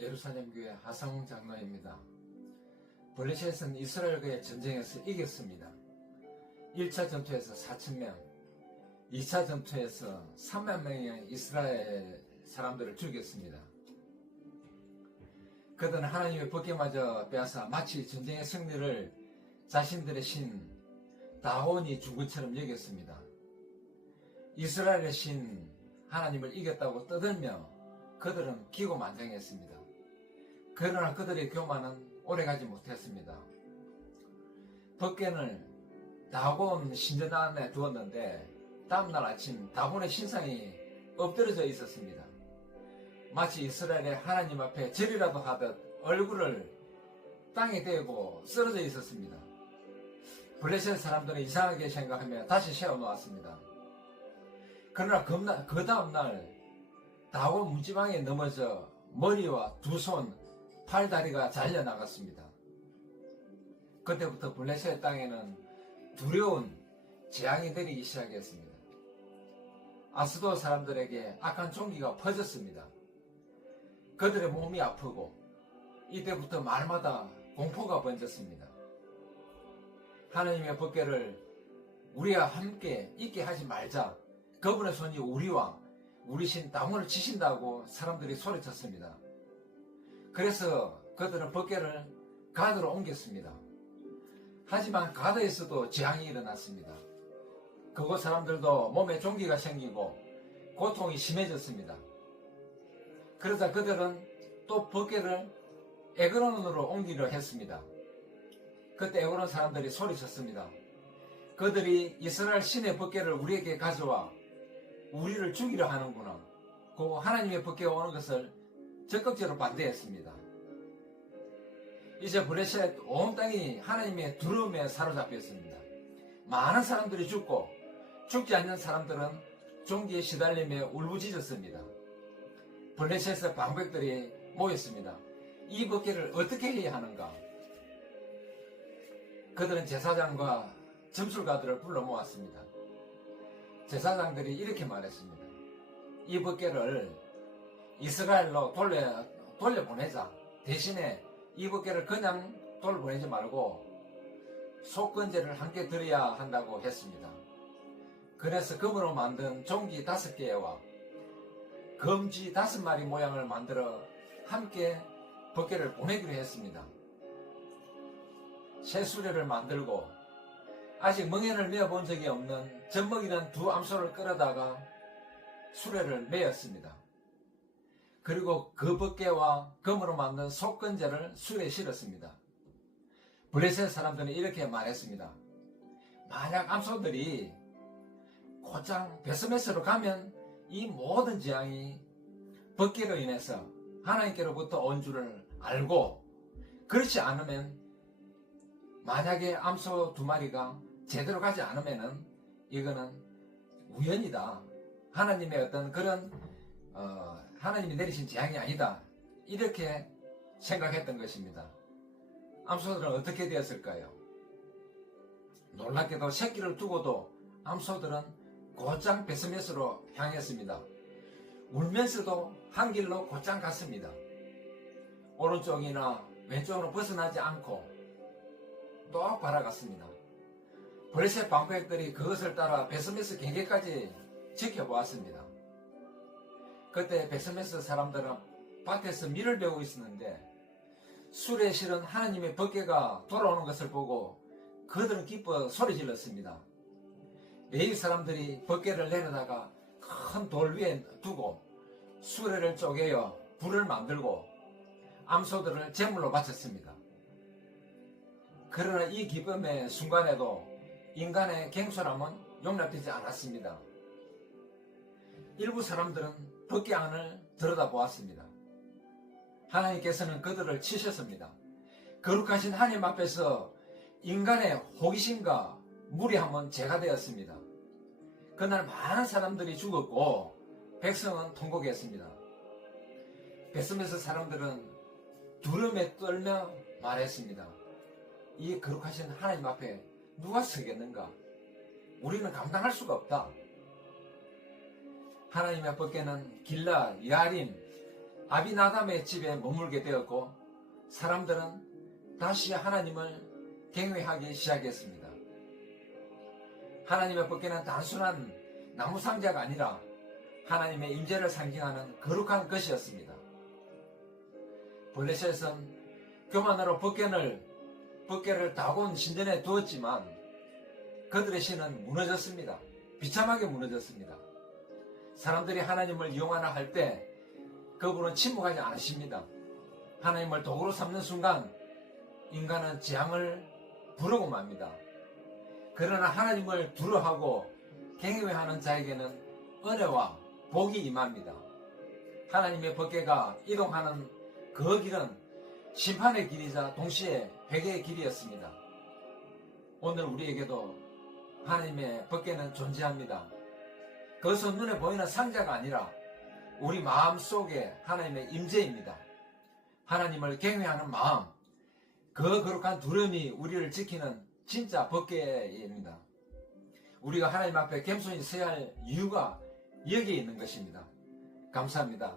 예루살렘 교회 하상웅 장로입니다. 블레셋은 이스라엘과의 전쟁에서 이겼습니다. 1차 전투에서 4,000명, 2차 전투에서 3만 명의 이스라엘 사람들을 죽였습니다. 그들은 하나님의 법궤마저 빼앗아 마치 전쟁의 승리를 자신들의 신 다곤이 준 것처럼 여겼습니다. 이스라엘의 신 하나님을 이겼다고 떠들며 그들은 기고만장했습니다. 그러나 그들의 교만은 오래가지 못했습니다. 법궤를 다곤 신전 안에 두었는데 다음날 아침 다곤의 신상이 엎드려져 있었습니다. 마치 이스라엘의 하나님 앞에 절이라도 하듯 얼굴을 땅에 대고 쓰러져 있었습니다. 블레셋 사람들은 이상하게 생각하며 다시 세워놓았습니다. 그러나 그 다음날 다곤 문지방에 넘어져 머리와 두 손, 팔, 다리가 잘려나갔습니다. 그때부터 블레셋 땅에는 두려운 재앙이 내리기 시작했습니다. 아스도 사람들에게 악한 종기가 퍼졌습니다. 그들의 몸이 아프고 이때부터 말마다 공포가 번졌습니다. 하나님의 법궤를 우리와 함께 있게 하지 말자. 그분의 손이 우리와 우리 신 다곤을 치신다고 사람들이 소리쳤습니다. 그래서 그들은 법궤를 가드로 옮겼습니다. 하지만 가드에서도 재앙이 일어났습니다. 그곳 사람들도 몸에 종기가 생기고 고통이 심해졌습니다. 그러자 그들은 또 법궤를 에그론으로 옮기려 했습니다. 그때 에그론 사람들이 소리쳤습니다. 그들이 이스라엘 신의 법궤를 우리에게 가져와 우리를 죽이려 하는구나. 그 하나님의 법궤가 오는 것을 적극적으로 반대했습니다. 이제 블레셋 온 땅이 하나님의 두려움에 사로잡혔습니다. 많은 사람들이 죽고 죽지 않는 사람들은 종기에 시달리며 울부짖었습니다. 블레셋의 방백들이 모였습니다. 이 법궤를 어떻게 해야 하는가? 그들은 제사장과 점술가들을 불러 모았습니다. 제사장들이 이렇게 말했습니다. 이 법궤를 이스라엘로 돌려보내자. 대신에 이 법궤를 그냥 돌려보내지 말고 속건제를 함께 드려야 한다고 했습니다. 그래서 금으로 만든 종기 5개와 검쥐 5마리 모양을 만들어 함께 법궤를 보내기로 했습니다. 새 수레를 만들고 아직 멍에를 메어본 적이 없는 젖먹이는 두 암소를 끌어다가 수레를 메었습니다. 그리고 그 법궤와 금으로 만든 속건제를 수레에 실었습니다. 블레셋 사람들은 이렇게 말했습니다. 만약 암소들이 곧장 베스메스로 가면 이 모든 재앙이 법궤로 인해서 하나님께로부터 온 줄을 알고, 그렇지 않으면 만약에 암소 2마리가 제대로 가지 않으면은 이거는 우연이다. 하나님의 어떤 그런 하나님이 내리신 재앙이 아니다. 이렇게 생각했던 것입니다. 암소들은 어떻게 되었을까요? 놀랍게도 새끼를 두고도 암소들은 곧장 베스메스로 향했습니다. 울면서도 한 길로 곧장 갔습니다. 오른쪽이나 왼쪽으로 벗어나지 않고 똑 바라갔습니다. 블레셋 방백들이 그것을 따라 베스메스 경계까지 지켜보았습니다. 그때 베스메스 사람들은 밭에서 밀을 베고 있었는데 수레에 실은 하나님의 법궤가 돌아오는 것을 보고 그들은 기뻐 소리 질렀습니다. 레위 사람들이 법궤를 내려다가 큰 돌 위에 두고 수레를 쪼개어 불을 만들고 암소들을 제물로 바쳤습니다. 그러나 이 기쁨의 순간에도 인간의 경솔함은 용납되지 않았습니다. 일부 사람들은 법궤 안을 들여다보았습니다. 하나님께서는 그들을 치셨습니다. 거룩하신 하나님 앞에서 인간의 호기심과 무리함은 제거되었습니다. 그날 많은 사람들이 죽었고 백성은 통곡했습니다. 베스메스 사람들은 두려움에 떨며 말했습니다. 이 거룩하신 하나님 앞에 누가 서겠는가? 우리는 감당할 수가 없다. 하나님의 법궤는 길라, 야림, 아비나담의 집에 머물게 되었고 사람들은 다시 하나님을 경외하기 시작했습니다. 하나님의 법궤는 단순한 나무 상자가 아니라 하나님의 임재를 상징하는 거룩한 것이었습니다. 블레셋은 교만으로 법궤를 다곤 신전에 두었지만 그들의 신은 무너졌습니다. 비참하게 무너졌습니다. 사람들이 하나님을 이용하나 할 때 그분은 침묵하지 않으십니다. 하나님을 도구로 삼는 순간 인간은 재앙을 부르고 맙니다. 그러나 하나님을 두려워하고 경외하는 자에게는 은혜와 복이 임합니다. 하나님의 법궤가 이동하는 그 길은 심판의 길이자 동시에 회개의 길이었습니다. 오늘 우리에게도 하나님의 법궤는 존재합니다. 그것은 눈에 보이는 상자가 아니라 우리 마음 속에 하나님의 임재입니다. 하나님을 경외하는 마음, 그 거룩한 두려움이 우리를 지키는 진짜 법궤입니다. 우리가 하나님 앞에 겸손히 서야 할 이유가 여기에 있는 것입니다. 감사합니다.